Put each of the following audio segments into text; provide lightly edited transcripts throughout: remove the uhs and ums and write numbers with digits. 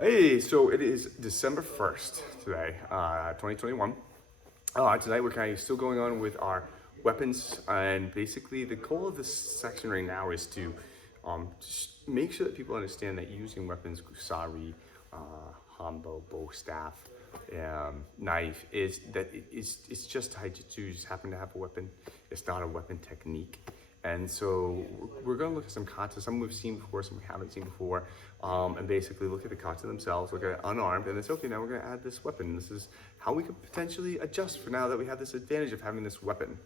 Hey, so it is December 1st today, 2021. Tonight we're kind of still going on with our weapons, and basically the goal of this section right now is to just make sure that people understand that using weapons, Kusari, Hanbo, bow, staff, knife, is that it's just taijutsu. You just happen to have a weapon. It's not a weapon technique. And so we're going to look at some kata, some we've seen before, some we haven't seen before, and basically look at the kata themselves, look at it unarmed, and it's okay, now we're going to add this weapon. This is how we could potentially adjust for now that we have this advantage of having this weapon,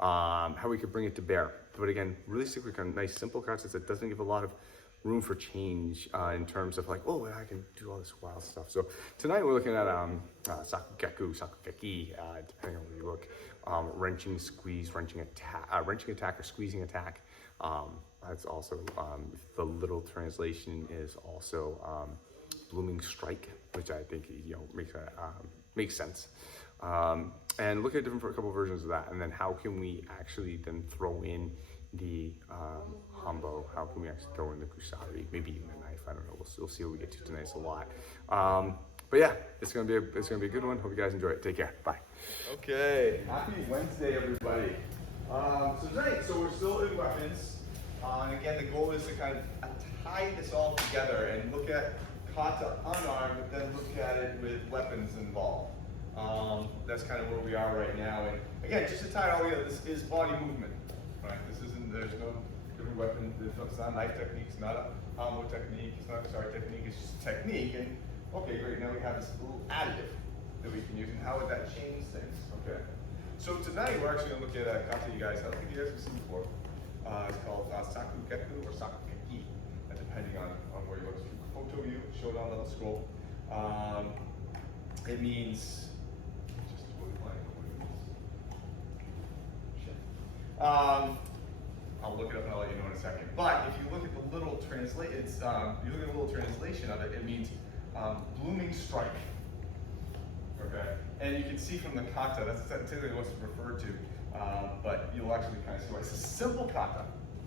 how we could bring it to bear. But again, really stick with kind of nice, simple katas that doesn't give a lot of room for change in terms of like, oh, I can do all this wild stuff. So tonight we're looking at Sakugeki, depending on where you look, wrenching, squeeze, wrenching attack, or squeezing attack. That's also, the literal translation is also blooming strike, which I think makes sense. And look at a couple versions of that, and then how can we actually then throw in the Hanbo, how can we actually throw in the Kusari, maybe even a knife, I don't know, we'll see what we get to tonight. It's a lot. But yeah, it's gonna be a good one. Hope you guys enjoy it. Take care. Bye. Okay, happy Wednesday, everybody. So tonight, we're still in weapons. And again, the goal is to kind of tie this all together and look at kata unarmed, but then look at it with weapons involved. That's kind of where we are right now. And again, just to tie it all together, this is body movement, right? There's no different weapon. It's not a knife technique. It's not a Hanbo technique. It's not a Kusari technique. It's just technique. And okay, great. Now we have this little additive that we can use. And how would that change things? Okay. So tonight we're actually going to look at a kata you guys, I don't think you guys have seen before. It's called Sakugeki or Sakugeki, depending on where you look. Photo view, show it on the scroll. It means just I'll look it up and I'll let you know in a second. But if you look at the little translation of it, it means blooming strike. Okay, and you can see from the kata, that's typically what's referred to, but you'll actually kind of see why. It's a simple kata.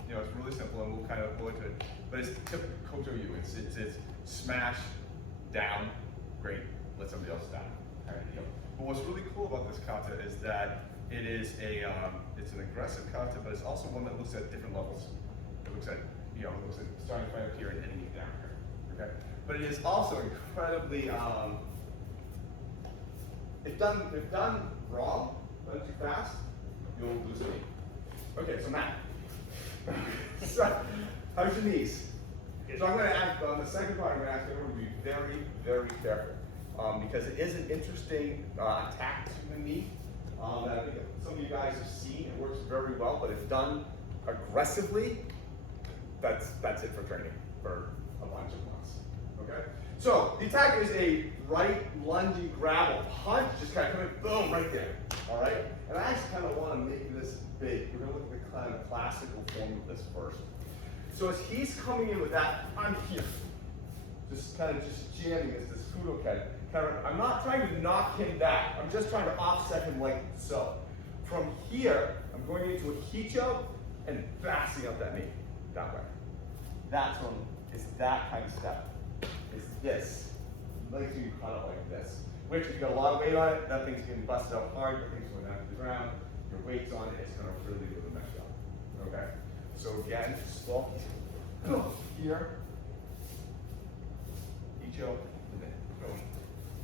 You know, it's really simple, and we'll kind of go into it. But it's typical koto yu. It's smash, down, great, let somebody else down. Kind of deal. But what's really cool about this kata is that it is it's an aggressive kata, but it's also one that looks at different levels. It looks at, starting right up here and ending it down here. Okay, but it is also incredibly if done wrong, done too fast, you'll lose a knee. Okay, so Matt. So, how's your knees? So I'm going to ask, on the second part, I'm going to ask everyone to be very, very careful. Because it is an interesting attack to the knee that I think some of you guys have seen. It works very well, but if done aggressively, that's it for training for a bunch of months. Okay? So the attack is a right lunging grab, punch, just kind of come in, boom, right there. All right? And I actually kind of want to make this big. We're going to look at the kind of classical form of this first. So as he's coming in with that, I'm here. Just jamming this Fudoken. I'm not trying to knock him back. I'm just trying to offset him like so. From here, I'm going into a Kicho and blasting up that knee. That way. That's one. It's that kind of step. It's this. Legs being cut up like this. Which, if you got a lot of weight on it, that thing's getting busted out hard, your thing's going down to the ground, your weight's on it, it's going to really mess you up. Okay? So again, slow. Here. Icho, and then boom.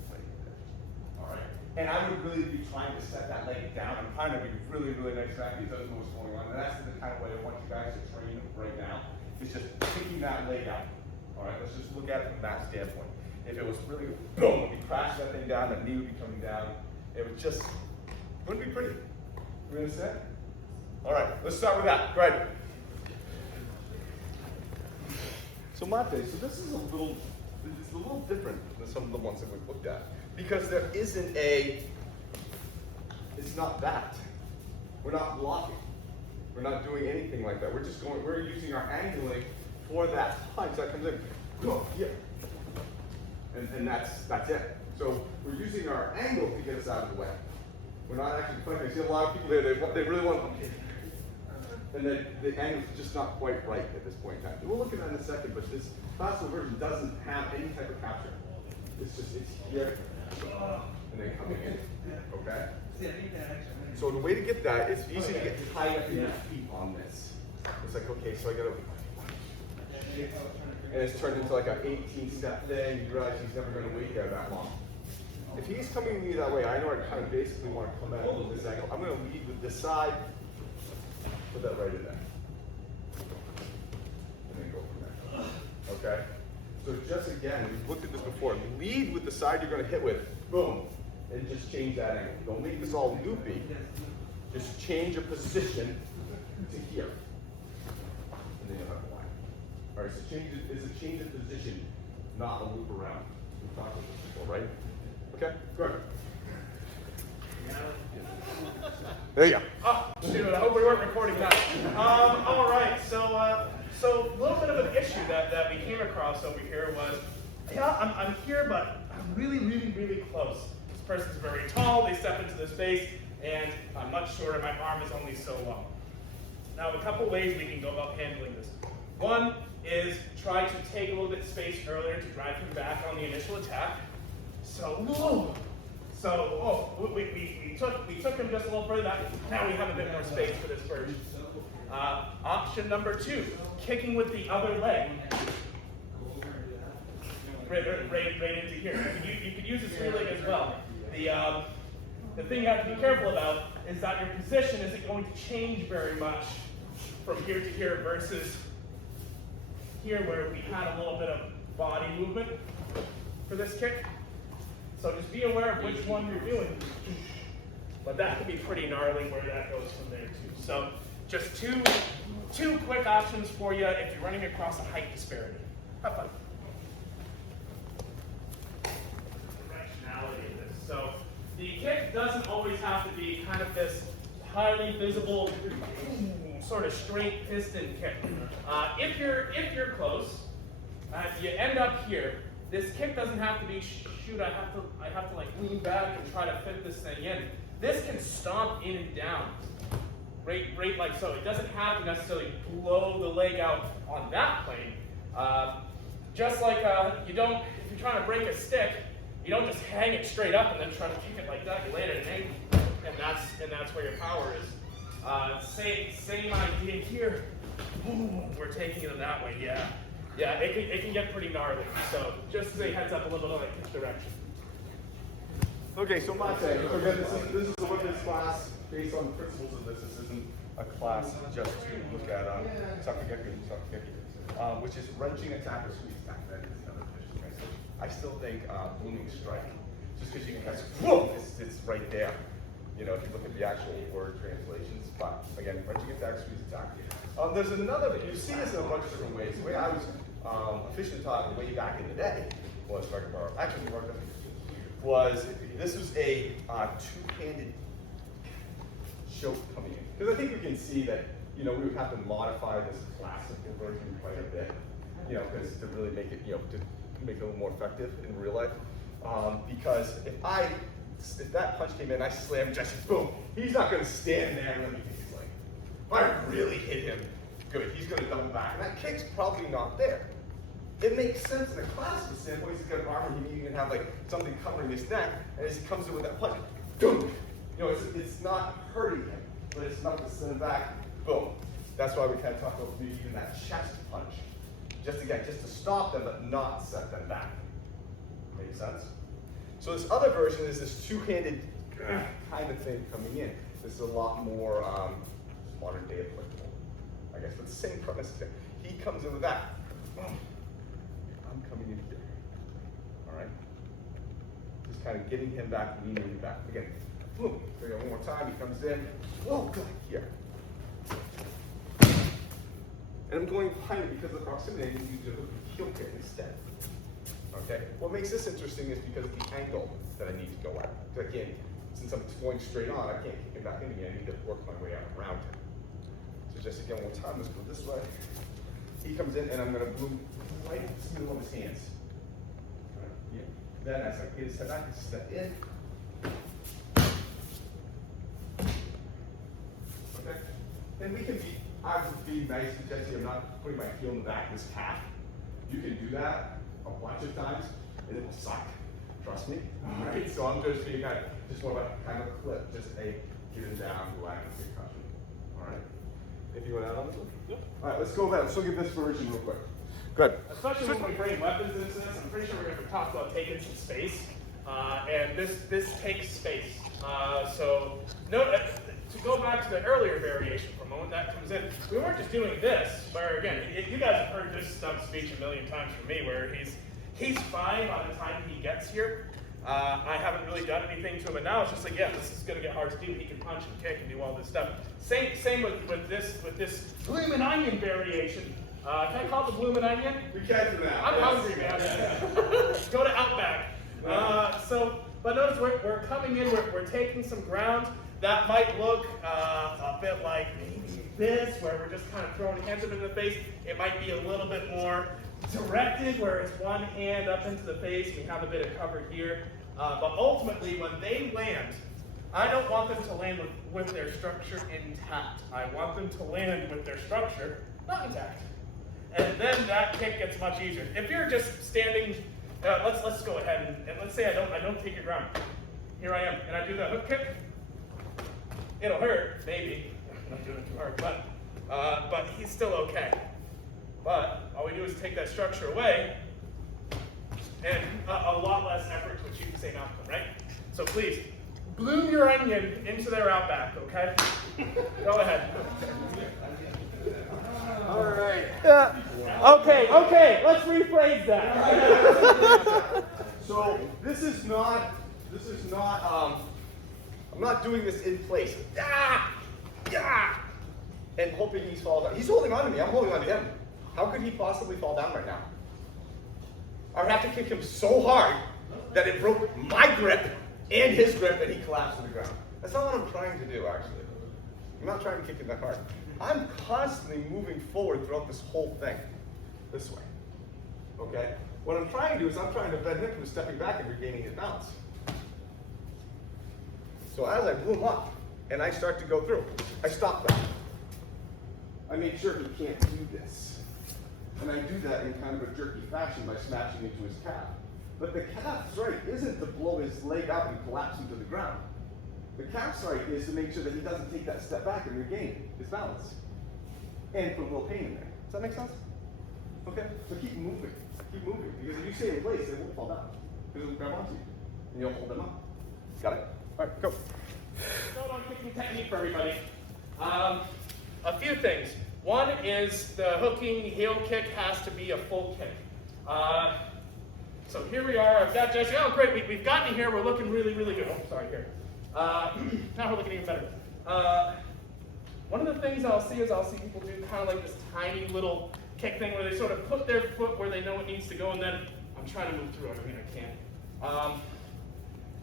Like this. Alright. And I would really be trying to set that leg down and kind of be really, really nice back. He doesn't know what's going on. And that's the kind of way I want you guys to train right now. It's just kicking that leg out. Alright, let's just look at it from that standpoint. If it was really, boom, if you crash that thing down, the knee would be coming down. It would just, wouldn't be pretty. You understand? All right, let's start with that. Go ahead. So Mate, so this is a little different than some of the ones that we've looked at. Because there isn't it's not that. We're not blocking. We're not doing anything like that. We're using our angling for that punch that comes in. Go, yeah. And that's it. So we're using our angle to get us out of the way. We're not actually punching. I see a lot of people there, they really want, okay. And then the angle's just not quite right at this point in time. We'll look at that in a second, but this classical version doesn't have any type of capture. it's here, and then coming in, okay? So the way to get that, it's easy to get tied up in your feet on this. It's like, okay, so I gotta, and it's turned into like an 18-step thing. You realize he's never gonna wait there that long. If he's coming to me that way, I know I kind of basically want to come at him with this angle. I'm gonna lead with this side, put that right in there. And then go from there, okay? So just again, we've looked at this before. Lead with the side you're gonna hit with, boom, and just change that angle. Don't make this all loopy. Just change your position to here. And then you'll have a line. All right, so it's a change of position, not a loop around. We've talked about this before, right? Okay, good. There you go. Oh, shoot, I hope we weren't recording that. All right, so a little bit of an issue that we came across over here was, yeah, I'm here, but I'm really, really, really close. This person's very tall, they step into the space, and I'm much shorter, my arm is only so long. Now, a couple ways we can go about handling this. One is try to take a little bit of space earlier to drive him back on the initial attack. We took him just a little further back. Now we have a bit more space for this version. Option number 2, kicking with the other leg. Right into here. You could use this rear leg as well. The thing you have to be careful about is that your position isn't going to change very much from here to here versus here where we had a little bit of body movement for this kick. So just be aware of which one you're doing. But that can be pretty gnarly where that goes from there too. So just two quick options for you if you're running across a height disparity. Have fun. Directionality of this. So the kick doesn't always have to be kind of this highly visible sort of straight piston kick. If you're close, you end up here. This kick doesn't have to be, shoot, I have to like lean back and try to fit this thing in. This can stomp in and down, right like so. It doesn't have to necessarily blow the leg out on that plane. Just like if you're trying to break a stick, you don't just hang it straight up and then try to kick it like that. You land at an angle, and that's where your power is. Same idea here. Ooh, we're taking it that way, yeah. Yeah, it can get pretty gnarly. So just as a heads up, a little bit of like each direction. Okay, so Mate, again, this is a women's class based on the principles of this. This isn't a class just to look at Sakugeki, which is wrenching attack or squeeze attack. That is another position translation. I still think booming strike, just because you can kind of, whoa, it's right there. You know, if you look at the actual word translations. But again, wrenching attack, squeeze attack. There's another, you see this in a bunch of different ways. The way I was officially taught way back in the day was, this was a two-handed choke coming in. Because I think we can see that, you know, we would have to modify this classical version quite a bit, you know, because to really make it, you know, to make it a little more effective in real life. Because if that punch came in, I slammed Jesse, boom, he's not going to stand there and let me kick his leg. If I really hit him, good, he's going to double back. And that kick's probably not there. It makes sense in a classical standpoint. He's got an armor, he may even have like something covering his neck, and as he comes in with that punch, boom! You know, it's not hurting him, but it's not to send back, boom. That's why we kind of talk about maybe even that chest punch. Just to stop them, but not set them back. Make sense? So this other version is this two-handed kind of thing coming in. This is a lot more modern day applicable, I guess, but the same premise is there. He comes in with that. I'm coming in here. All right? Just kind of getting him back, leaning him back. Again, boom. So one more time, he comes in. Whoa, good, here. And I'm going behind it because of the proximity. I need to heel kick instead. Okay? What makes this interesting is because of the angle that I need to go at. Again, since I'm going straight on, I can't kick him back in again. I need to work my way out around him. So just again, one more time, let's go this way. He comes in and I'm going to boom right in the middle of his hands. Right? Yeah. Then as I get his head back, I step in. Okay? And we can be, I would be nice and Jesse, I'm not putting my heel in the back of his calf. You can do that a bunch of times, and it will suck. Trust me. Right? So I'm just being just more of a kind of clip, just a get him down to lack of concussion. All right. If you want to add on this one? Yep. All right, let's go over that. Let's look at this version real quick. Good. Especially when we bring weapons into this, I'm pretty sure we're going to talk about taking some space. And this takes space. So note, to go back to the earlier variation for a moment, that comes in. We weren't just doing this, where again, you guys have heard this stump speech a million times from me, where he's fine by the time he gets here. I haven't really done anything to him, and now it's just like, yeah, this is going to get hard to do. He can punch and kick and do all this stuff. Same with this bloomin' onion variation. Can I call it the bloomin' onion? We can do that. I'm hungry, man. Go to Outback. But notice we're coming in, we're taking some ground. That might look a bit like maybe this, where we're just kind of throwing hands up in the face. It might be a little bit more directed, where it's one hand up into the face. We have a bit of cover here. But ultimately, when they land, I don't want them to land with their structure intact. I want them to land with their structure not intact. And then that kick gets much easier. If you're just standing, let's go ahead and let's say I don't take your ground. Here I am, and I do the hook kick. It'll hurt, maybe. I'm not doing it too hard, but he's still okay. But all we do is take that structure away, and a lot less effort to achieve the same outcome, right? So please, bloom your onion into their Outback, okay? Go ahead. All right. Okay, let's rephrase that. So this is not, I'm not doing this in place. And hoping he falls down. He's holding on to me, I'm holding on to him. How could he possibly fall down right now? I would have to kick him so hard that it broke my grip and his grip and he collapsed to the ground. That's not what I'm trying to do, actually. I'm not trying to kick him that hard. I'm constantly moving forward throughout this whole thing. This way. Okay? What I'm trying to do is I'm trying to prevent him from stepping back and regaining his balance. So as I bloom up and I start to go through, I stop that. I make sure he can't do this. And I do that in kind of a jerky fashion by smashing into his calf. But the calf strike isn't to blow his leg out and collapse him to the ground. The calf strike is to make sure that he doesn't take that step back and regain his balance. And put a little pain in there. Does that make sense? Okay? So keep moving. Keep moving. Because if you stay in place, they won't fall down. Because it'll grab onto you. And you'll hold them up. Got it? Alright, go. Note on kicking technique for everybody. A few things. One is the hooking heel kick has to be a full kick. So here we are. I've got Jesse. Oh, great. We've gotten here. We're looking really, really good. Oh, sorry, here. Now we're looking even better. One of the things I'll see people do kind of like this tiny little kick thing where they sort of put their foot where they know it needs to go, and then I'm trying to move through it. I mean, I can't.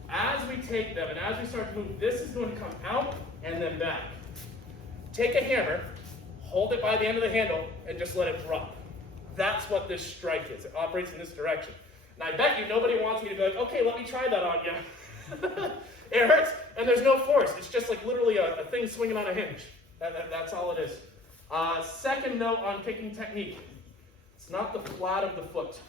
As we take them and as we start to move, this is going to come out and then back. Take a hammer, hold it by the end of the handle, and just let it drop. That's what this strike is. It operates in this direction. And I bet you nobody wants me to be like, okay, let me try that on you. It hurts, and there's no force. It's just like literally a thing swinging on a hinge. That's all it is. Second note on kicking technique. It's not the flat of the foot.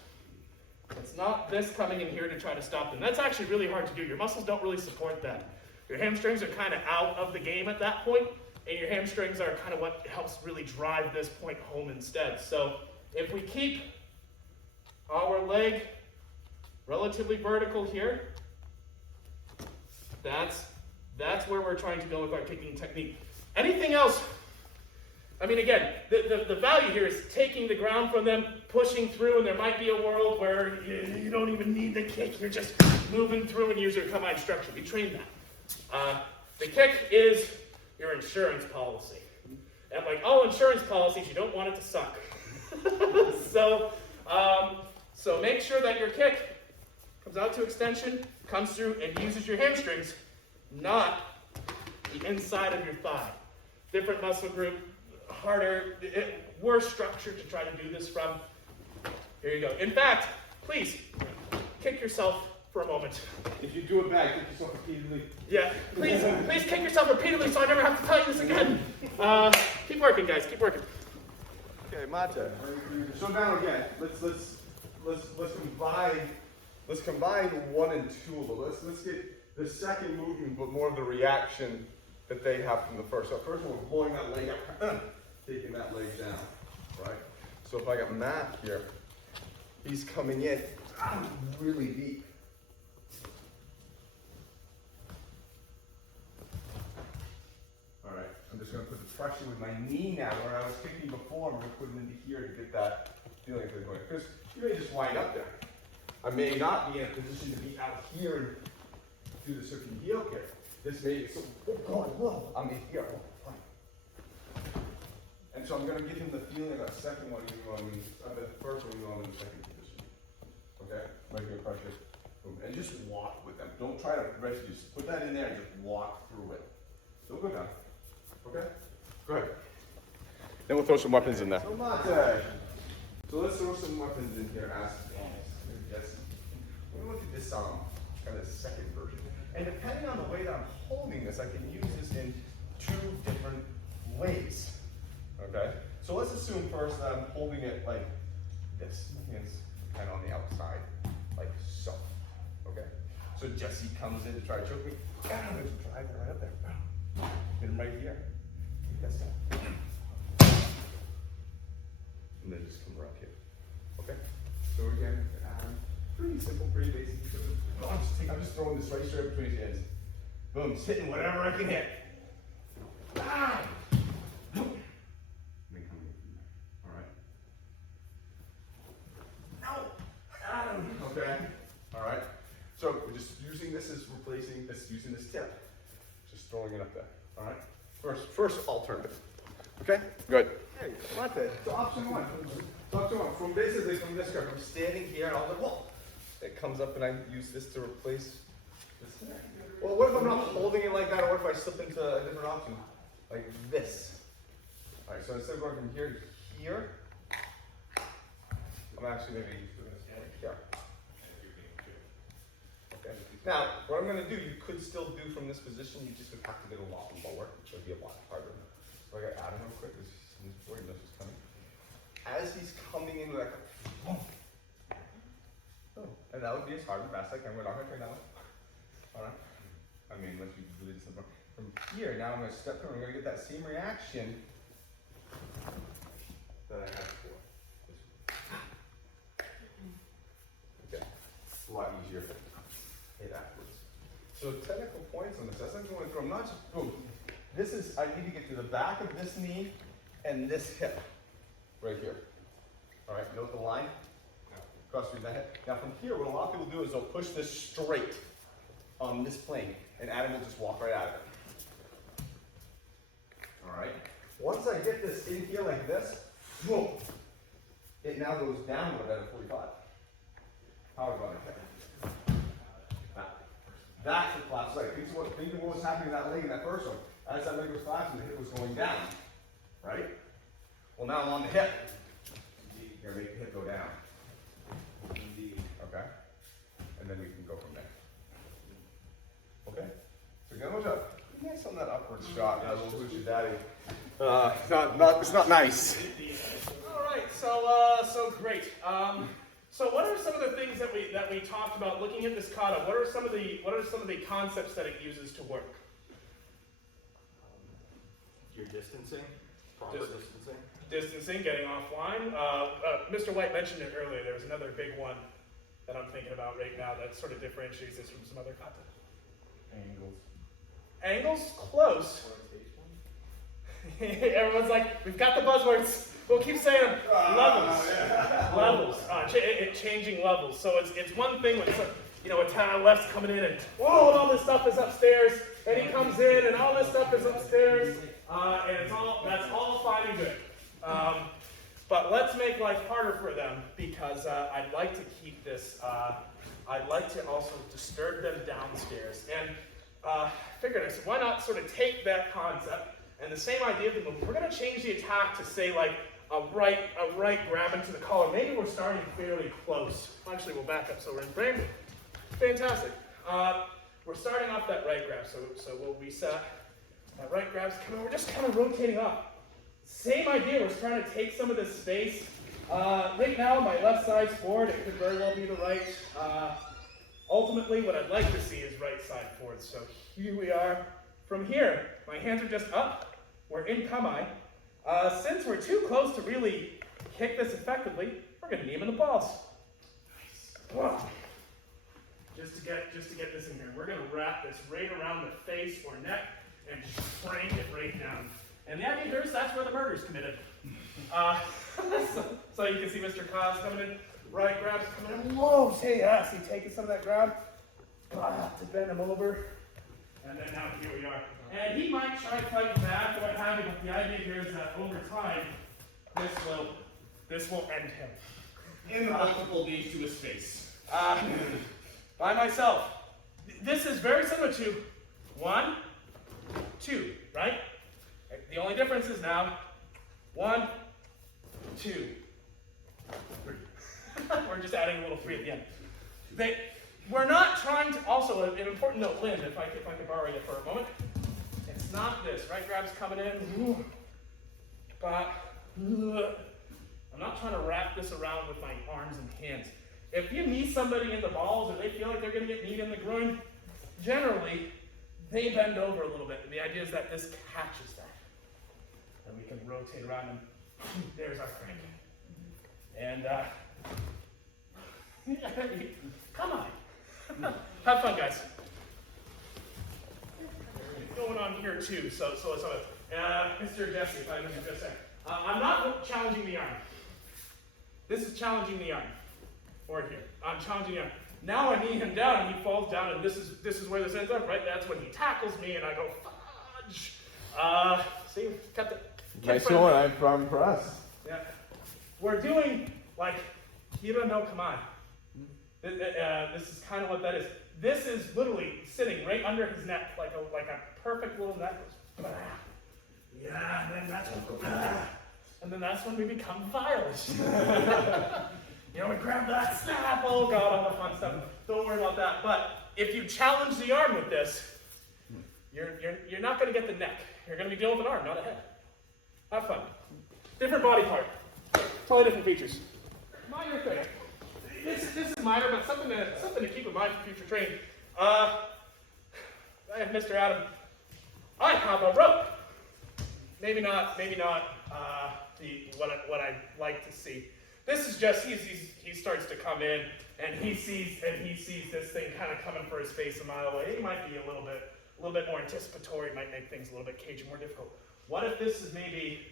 It's not this coming in here to try to stop them. That's actually really hard to do. Your muscles don't really support that. Your hamstrings are kind of out of the game at that point, and your hamstrings are kind of what helps really drive this point home instead. So if we keep our leg relatively vertical here, that's where we're trying to go with our kicking technique. Anything else? I mean, again, the value here is taking the ground from them, pushing through, and there might be a world where you don't even need the kick. You're just moving through and use your combined structure. We train that. The kick is your insurance policy. And like all insurance policies, you don't want it to suck. So make sure that your kick comes out to extension, comes through, and uses your hamstrings, not the inside of your thigh. Different muscle group, harder, worse structure to try to do this from. Here you go. In fact, please, kick yourself for a moment. If you do it back, kick yourself repeatedly. Yeah, please kick yourself repeatedly so I never have to tell you this again. Keep working, guys, keep working. Okay, my turn. So now again, let's combine let's combine 1 and 2 a little. Let's get the second movement, but more of the reaction that they have from the first. So first one, we're blowing that leg up, taking that leg down, right? So if I got Matt here, he's coming in really deep. All right, I'm just gonna put the pressure with my knee now, where I was kicking before, I'm gonna put it into here to get that feeling of it going. Because you may just wind up there. I may not be in a position to be out here and do the circular heel kick. This may be so, I'm in here. And so I'm going to give him the feeling of that second one, even though the first one, even though I'm in the second position. Okay? Regular pressure. Boom. And just walk with them. Don't try to rescue. Just put that in there and just walk through it. Don't go down. Okay? Go ahead. Then we'll throw some weapons in there. So let's throw some weapons in here as yes. We'll look at this kind of second version. And depending on the way that I'm holding this, I can use this in 2 different ways. Okay? So let's assume first that I'm holding it like this. It's kind of on the outside, like so. Okay? So Jesse comes in to try to choke me. I'm going to drive it right up there. Get him right here. That's that. And then just come right here. Okay? So again, pretty simple, pretty basic. I'm just throwing this right straight between his hands. Boom, just hitting whatever I can hit. Ah! And then come in from there. All right. No. Okay. All right. So we're just using this as replacing this, using this tip. Just throwing it up there. All right. First alternative. Okay. Good. Hey, that's it. So option 1. So option 1. From basically from this guard, I'm standing here and all the wall. It comes up and I use this to replace this. Well, what if I'm not holding it like that, or what if I slip into a different option? Like this. Alright, so instead of going from here to here, I'm actually maybe like here. Okay. Now, what I'm going to do, you could still do from this position, you just would have to get a lot lower, which would be a lot harder. So I got Adam real quick, this is coming. As he's coming in with that, and that would be as hard and fast as I can. We're not going to turn down. Alright? I mean, unless you do this from here, now I'm going to step through. I'm going to get that same reaction that I had before. Okay. It's a lot easier to hit afterwards. So technical points on this. As I'm going through, I'm not just boom. This is, I need to get to the back of this knee and this hip. Right here. Alright, note the line. Cross through the head. Now from here, what a lot of people do is they'll push this straight on this plane, and Adam will just walk right out of it. All right. Once I get this in here like this, boom, it now goes downward at a 45. Power button. That's the collapse leg. Think of what was happening to that leg in that first one. As that leg was collapsing, the hip was going down. Right? Well, now I'm on the hip. You're going to make the hip go down. Okay? And then we can go from there. Okay? So again, watch out. Nice on that upward shot. Now we'll lose your daddy. It's not nice. All right, so great. So what are some of the things that we talked about looking at this kata? What are some of the concepts that it uses to work? Your distancing, proper distancing. Distancing, getting offline. Mr. White mentioned it earlier. There was another big one that I'm thinking about right now that sort of differentiates this from some other kata. Angles. Angles? Close. Everyone's like, we've got the buzzwords. We'll keep saying them. Levels. Levels. Changing levels. So it's one thing when it's like, a left's coming in and, whoa, and all this stuff is upstairs. And he comes in and all this stuff is upstairs. And that's all fine and good. But let's make life harder for them because I'd like to keep this, I'd like to also disturb them downstairs. And figured, I said, why not sort of take that concept and the same idea, we're going to change the attack to say like a right grab into the collar. Maybe we're starting fairly close. Actually, we'll back up so we're in frame. Fantastic. We're starting off that right grab, so we'll reset. That right grab's coming, we're just kind of rotating up. Same idea, we're trying to take some of this space. Right now, my left side's forward, it could very well be the right. Ultimately, what I'd like to see is right side forward. So here we are. From here, my hands are just up. We're in kamae. Since we're too close to really kick this effectively, we're going to knee him in the balls. Nice. Just to get this in here, we're going to wrap this right around the face or neck and crank it right down. And the idea here is that's where the murder's committed. So you can see Mr. Kyle's coming in, right grabs coming in, loves, hey, see, taking some of that grab, to bend him over, and then now here we are. And he might try to fight back or what have you, but the idea here is that over time, this will end him in the multiple knees to his face. By myself. This is very similar to 1, 2, right? The only difference is now 1, 2, 3. We're just adding a little 3 at the end. We're not trying to, also an important note, Lynn, if I could borrow you for a moment. It's not this, right grab's coming in, but I'm not trying to wrap this around with my arms and hands. If you knee somebody in the balls or they feel like they're going to get kneed in the groin, generally, they bend over a little bit. And the idea is that this catches that. And we can rotate around and there's our crank. And, come on. Have fun, guys. Going on here, too. So Mr. Jesse, if I may just say, I'm not challenging the arm. This is challenging the arm. Or here. I'm challenging him. Now I knee him down and he falls down, and this is where this ends up, right? That's when he tackles me and I go, fudge. See, kept it. Nice one, I'm impressed. Yeah. We're doing like Hira no Kamae. This is kind of what that is. This is literally sitting right under his neck, like a perfect little neck. Yeah, and then that's when we become violent. You know, we grab that, snap, oh God, all the fun stuff. Don't worry about that. But if you challenge the arm with this, you're not going to get the neck. You're going to be dealing with an arm, not a head. Have fun. Different body part. Totally different features. Minor thing. This is minor, but something to keep in mind for future training. Mr. Adam, I have a rope. Maybe not what I'd like to see. This is just he starts to come in and he sees this thing kind of coming for his face a mile away. He might be a little bit more anticipatory, might make things a little bit cagey, more difficult. What if this is maybe,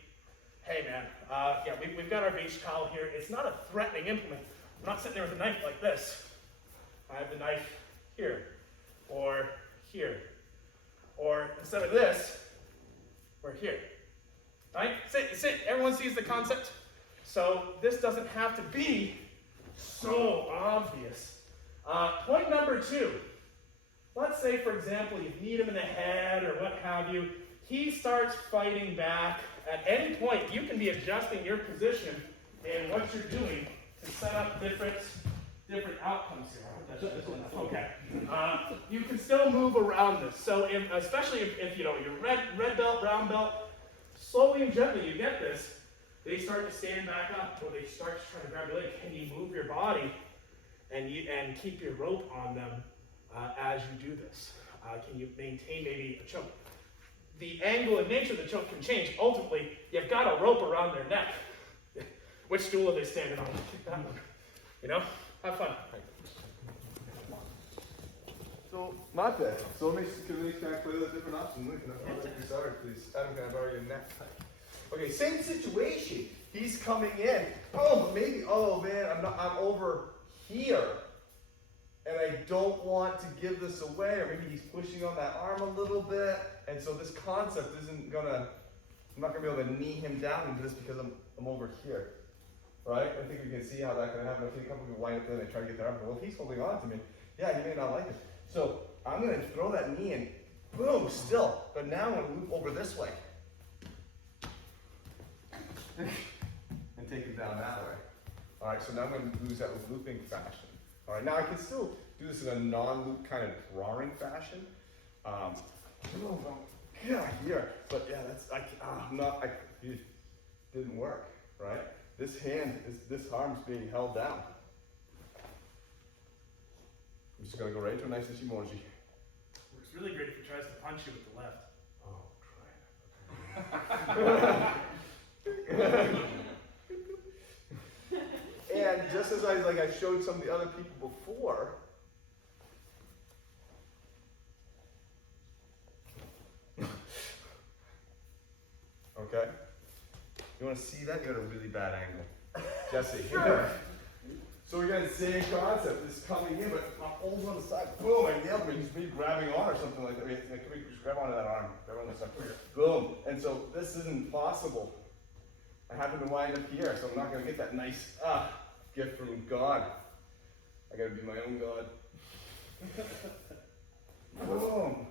hey man, yeah, we've got our beach towel here. It's not a threatening implement. I'm not sitting there with a knife like this. I have the knife here, or here, or instead of this, we're here. Right? Sit. Everyone sees the concept. So this doesn't have to be so obvious. Point number 2. Let's say, for example, you kneed him in the head or what have you. He starts fighting back. At any point, you can be adjusting your position and what you're doing to set up different outcomes here. Okay. You can still move around this. So especially if you're red belt, brown belt, slowly and gently you get this. They start to stand back up, or they start to try to grab your leg. Can you move your body and keep your rope on them as you do this? Can you maintain maybe a choke? The angle and nature of the choke can change. Ultimately, you've got a rope around their neck. Which stool are they standing on? That one. You know? Have fun. So, Mate, so can we kind of play the different options? Can I borrow your Kusari, please? Adam, can I borrow your neck? Okay, same situation. He's coming in. Oh, but maybe, oh man, I'm over here. And I don't want to give this away, or maybe he's pushing on that arm a little bit. And so this concept isn't gonna, I'm not gonna be able to knee him down into this because I'm over here. Right? I think we can see how that can happen. I think a couple people wind up there and they try to get their arm. Well, if he's holding on to me, yeah, he may not like it. So I'm gonna throw that knee in, boom, still. But now I'm gonna loop over this way. And take it down that way. All right, so now I'm going to lose that with looping fashion. All right, now I can still do this in a non-loop kind of drawing fashion. Yeah, here, but yeah, it didn't work, right? This arm's being held down. I'm just gonna go right into a nice Ishimoji. Works really great if he tries to punch you with the left. And just as I showed some of the other people before, okay? You want to see that? You got a really bad angle. Jesse. Sure. So we got the same concept. This coming in, but I'm over on the side. Boom! I nailed me. Just me grabbing on or something like that. Can we just grab onto that arm? Grab on the side. Boom! And so this isn't possible. I happen to wind up here, so I'm not going to get that nice gift from God. I got to be my own God. Boom!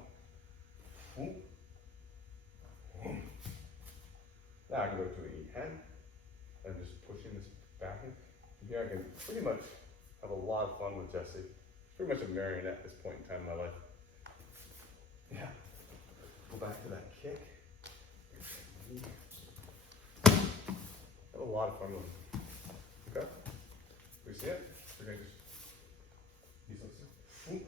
Boom. Boom. Now I can go to an E10. I'm just pushing this back in. And here I can pretty much have a lot of fun with Jesse. It's pretty much a marionette at this point in time in my life. Yeah. Go back to that kick. Have a lot of fun with him. Okay? We see it? We're gonna just. He's listening.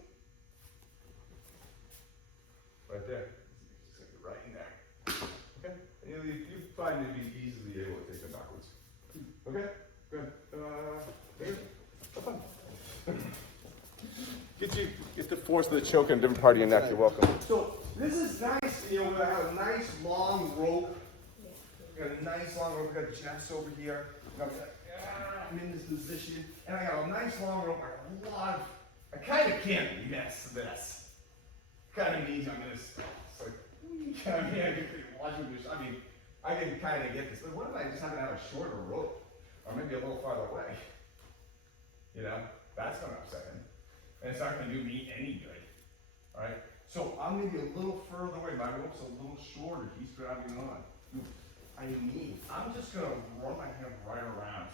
Right there. Just gonna get right in there. Okay? And you find to be easily able to take them backwards. Okay? Good. There. Have fun. Get the force of the choke in a different part of your neck. You're welcome. So this is nice. You know, we have a nice long rope. We got a nice long rope. We got Jess over here. I'm in this position, and I got a nice long rope. I got a lot of. I kind of can't miss this. Kind of means I'm gonna. It's like, I mean, I can kind of get this, but what if I just happen to have a shorter rope, or maybe a little farther away? You know, that's gonna upset him, and it's not gonna do me any good. All right. So I'm maybe a little further away. My rope's a little shorter. He's grabbing on. I'm just gonna run my hand right around.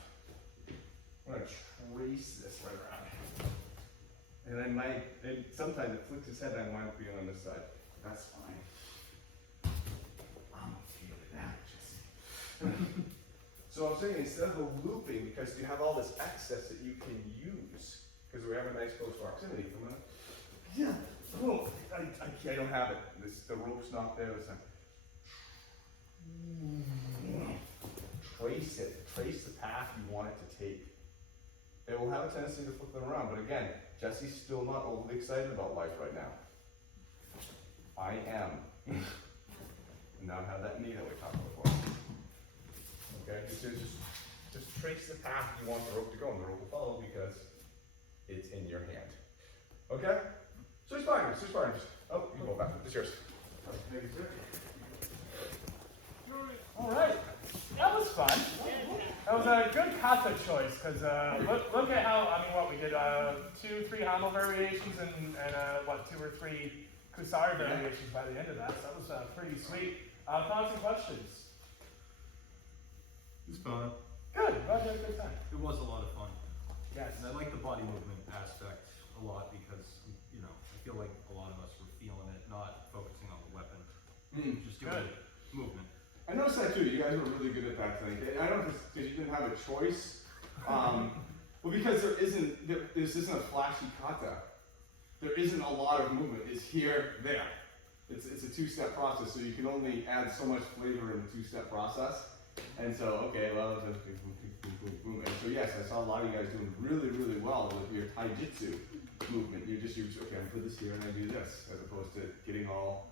I'm gonna trace this right around. And and sometimes it flicks his head and I wind up being on this side. That's fine. I'm okay with that, Jesse. So I'm saying instead of the looping, because you have all this excess that you can use, because we have a nice close proximity from it. Yeah. Boom. I don't have it. The rope's not there this time. Trace it. Trace the path you want it to take. It will have a tendency to flip them around, but again, Jesse's still not overly excited about life right now. I am. And now I have that knee that we talked about before. Okay, just trace the path you want the rope to go, and the rope will follow because it's in your hand. Okay? Switch partners. Oh, you go back. It's yours. All right, that was fun. That was a good kata choice because look at how, I mean, what we did, 2, 3 Hanbo variations and 2 or 3 Kusari variations by the end of that. So that was pretty sweet. Thoughts and questions? It's fun. Good. Glad you had a good time. It was a lot of fun. Yes. And I like the body movement aspect a lot because, you know, I feel like a lot of us were feeling it, not focusing on the weapon. Just doing movement. I noticed that too. You guys were really good at that thing. I don't know if it's because you didn't have a choice. Well, because this isn't a flashy kata. There isn't a lot of movement. It's here, there. It's a 2-step process, so you can only add so much flavor in a 2-step process. And so, okay, well, boom, boom, boom, boom. And so yes, I saw a lot of you guys doing really, really well with your taijutsu movement. You just okay, I put this here and I do this, as opposed to getting all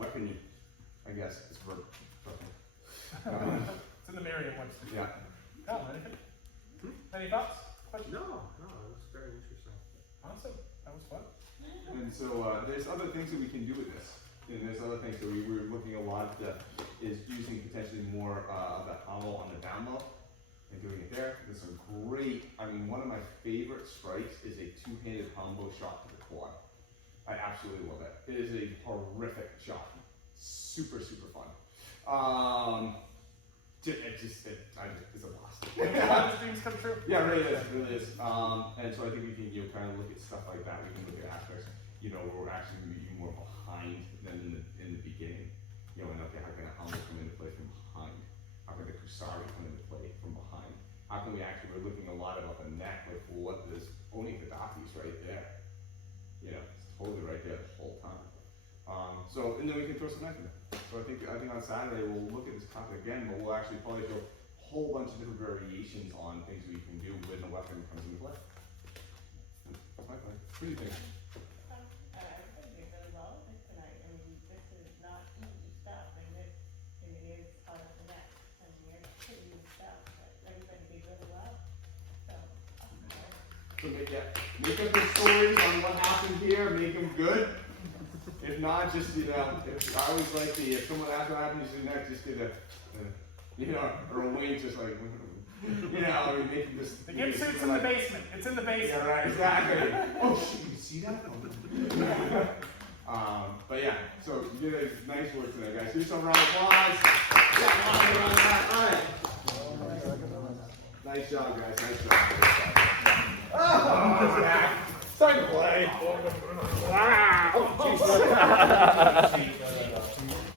weapony, I guess. It's verb. It's in the Merriam ones. Yeah. Oh, anything? Any thoughts? Questions? No, it was very interesting. Awesome. That was fun. And so there's other things that we can do with this. And there's other things that we were looking a lot at is using potentially more of the Hanbo on the down low and doing it there. There's some great, I mean, one of my favorite strikes is a 2-handed Hanbo shot to the quad. I absolutely love it. It is a horrific shot. Super, super fun. It's a blast. Dreams come true. Yeah, it really is. And so I think we can, kind of look at stuff like that. We can look at aspects, where we're actually going to be more behind than in the beginning. And okay, how can a Hanbo come into play from behind? How can the Kusari come into play from behind? How can we actually, we're looking a lot about the neck, like what this Oni Kadafi's right there. you know, it's totally right there the whole time. So, and then we can throw some knife in there. So I think on Saturday we'll look at this topic again, but we'll actually probably show a whole bunch of different variations on things we can do when the weapon comes into play. That's my plan. What do you think? I think you're really well with this tonight. I mean, this is not easy stuff, and it is out of the net. I mean, it's pretty easy stuff, but everybody did really well. So, So make up the stories on what happened here, make them good. If not, just, you know, I always like if someone asks what happened to you next, just get you know, or a wink, just like, you know, I mean, make this. The gimp suit's in the basement. It's in the basement. Yeah, right, exactly. Oh, shit, you see that? But yeah, so you did a nice work tonight, guys. Here's some round of applause. Yeah, nice job, guys. Nice job. Oh, it's time to play. Wow.